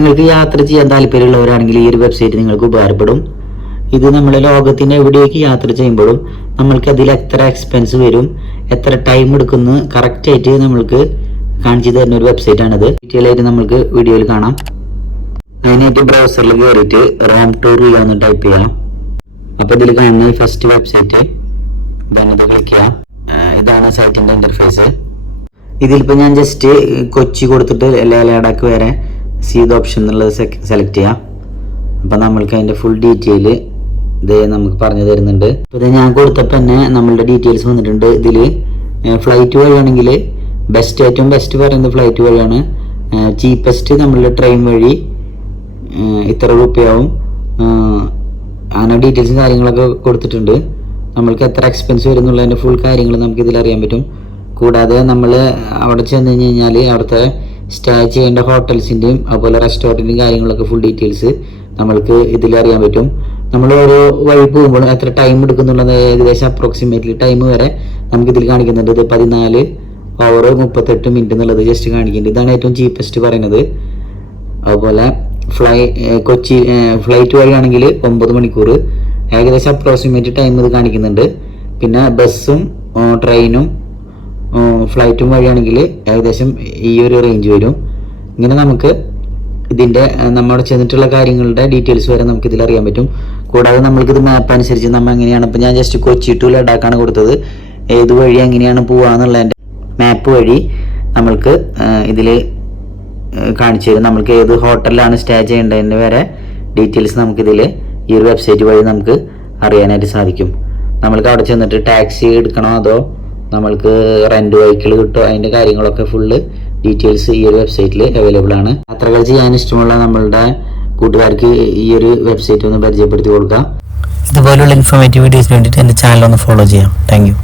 നിങ്ങൾക്ക് യാത്ര ചെയ്യാൻ താല്പര്യമുള്ളവരാണെങ്കിൽ ഈ ഒരു വെബ്സൈറ്റ് നിങ്ങൾക്ക് ഉപകാരപ്പെടും. ഇത് നമ്മൾ ലോകത്തിന് എവിടേക്ക് യാത്ര ചെയ്യുമ്പോഴും നമ്മൾക്ക് അതിൽ എത്ര എക്സ്പെൻസ് വരും, എത്ര ടൈം എടുക്കുന്നു കറക്റ്റായിട്ട് നമ്മൾക്ക് കാണിച്ചു തരുന്ന ഒരു വെബ്സൈറ്റ് ആണിത്. ഡീറ്റെയിൽ ആയിട്ട് നമ്മൾക്ക് വീഡിയോയിൽ കാണാം. അതിനായിട്ട് ബ്രൗസറിൽ കയറിയിട്ട് റോം ടൂർ ചെയ്യാമെന്ന് ടൈപ്പ് ചെയ്യാം. അപ്പോൾ ഇതിൽ കാണുന്ന ഫസ്റ്റ് വെബ്സൈറ്റ് ഇതാണ്. ഇത് ക്ലിക്ക് ചെയ്യാം. ഇതാണ് സൈറ്റിൻ്റെ ഇൻ്റർഫേസ്. ഇതിലിപ്പോൾ ഞാൻ ജസ്റ്റ് കൊച്ചി കൊടുത്തിട്ട് ലഡാക്ക് വരെ സീത് ഓപ്ഷൻ എന്നുള്ളത് സെലക്ട് ചെയ്യാം. അപ്പം നമ്മൾക്ക് അതിൻ്റെ ഫുൾ ഡീറ്റെയിൽ ഇത് നമുക്ക് പറഞ്ഞു തരുന്നുണ്ട്. അപ്പോൾ ഇത് ഞാൻ കൊടുത്തപ്പോൾ തന്നെ നമ്മളുടെ ഡീറ്റെയിൽസ് വന്നിട്ടുണ്ട്. ഇതിൽ ഫ്ലൈറ്റ് വഴിയാണെങ്കിൽ ഏറ്റവും ബെസ്റ്റ് പറയുന്നത് ഫ്ലൈറ്റ് വഴിയാണ്. ചീപ്പസ്റ്റ് നമ്മളുടെ ട്രെയിൻ വഴി ഇത്ര രൂപയാവും. അങ്ങനെ ഡീറ്റെയിൽസും കാര്യങ്ങളൊക്കെ കൊടുത്തിട്ടുണ്ട്. നമ്മൾക്ക് എത്ര എക്സ്പെൻസ് വരും എന്നുള്ളതിൻ്റെ ഫുൾ കാര്യങ്ങൾ നമുക്ക് ഇതിൽ അറിയാൻ പറ്റും. കൂടാതെ നമ്മൾ അവിടെ ചെന്ന് കഴിഞ്ഞാൽ അവിടുത്തെ സ്റ്റേ ചെയ്യേണ്ട ഹോട്ടൽസിൻ്റെയും അതുപോലെ റെസ്റ്റോറൻറ്റിൻ്റെയും കാര്യങ്ങളൊക്കെ ഫുൾ ഡീറ്റെയിൽസ് നമ്മൾക്ക് ഇതിൽ അറിയാൻ പറ്റും. നമ്മൾ ഓരോ വഴി പോകുമ്പോൾ എത്ര ടൈം എടുക്കുന്നുള്ളത് ഏകദേശം അപ്രോക്സിമേറ്റ്ലി ടൈം വരെ നമുക്കിതിൽ കാണിക്കുന്നുണ്ട്. ഇത് 14 hour 38 minute എന്നുള്ളത് ജസ്റ്റ് കാണിക്കുന്നുണ്ട്. ഇതാണ് ഏറ്റവും ചീപ്പസ്റ്റ് പറയുന്നത്. അതുപോലെ കൊച്ചി ഫ്ലൈറ്റ് വഴിയാണെങ്കിൽ 9 മണിക്കൂർ ഏകദേശം അപ്രോക്സിമേറ്റ് ടൈം ഇത് കാണിക്കുന്നുണ്ട്. പിന്നെ ബസ്സും ട്രെയിനും ഫ്ലൈറ്റും വഴിയാണെങ്കിൽ ഏകദേശം ഈ ഒരു റേഞ്ച് വരും. ഇങ്ങനെ നമുക്ക് ഇതിൻ്റെ നമ്മുടെ ചെന്നിട്ടുള്ള കാര്യങ്ങളുടെ ഡീറ്റെയിൽസ് വരെ നമുക്ക് ഇതിൽ അറിയാൻ പറ്റും. കൂടാതെ നമ്മൾക്കിത് മാപ്പ് അനുസരിച്ച് നമ്മൾ എങ്ങനെയാണ്, ഇപ്പോൾ ഞാൻ ജസ്റ്റ് കൊച്ചി ടു ലഡാക്കാണ് കൊടുത്തത്, ഏത് വഴി എങ്ങനെയാണ് പോകാന്നുള്ളതിൻ്റെ മാപ്പ് വഴി നമ്മൾക്ക് ഇതിൽ കാണിച്ചു തരും. നമ്മൾക്ക് ഏത് ഹോട്ടലിലാണ് സ്റ്റേ ചെയ്യേണ്ടതിൻ്റെ വരെ ഡീറ്റെയിൽസ് നമുക്കിതിൽ ഈ ഒരു വെബ്സൈറ്റ് വഴി നമുക്ക് അറിയാനായിട്ട് സാധിക്കും. നമ്മൾക്ക് അവിടെ ചെന്നിട്ട് ടാക്സി എടുക്കണോ അതോ നമ്മൾക്ക് റെന്റ് വെഹിക്കിൾ കിട്ടുമോ, അതിൻ്റെ കാര്യങ്ങളൊക്കെ ഫുള്ള് ഡീറ്റെയിൽസ് ഈ ഒരു വെബ്സൈറ്റിൽ അവൈലബിൾ ആണ്. യാത്രകൾ ചെയ്യാൻ ഇഷ്ടമുള്ള നമ്മളുടെ കൂട്ടുകാർക്ക് ഈ ഒരു വെബ്സൈറ്റ് ഒന്ന് പരിചയപ്പെടുത്തി കൊടുക്കാം. ഇതുപോലുള്ള ഇൻഫോർമേറ്റീവ് വീഡിയോസിന് വേണ്ടിയിട്ട് എൻ്റെ ചാനൽ ഒന്ന് ഫോളോ ചെയ്യാം. Thank you.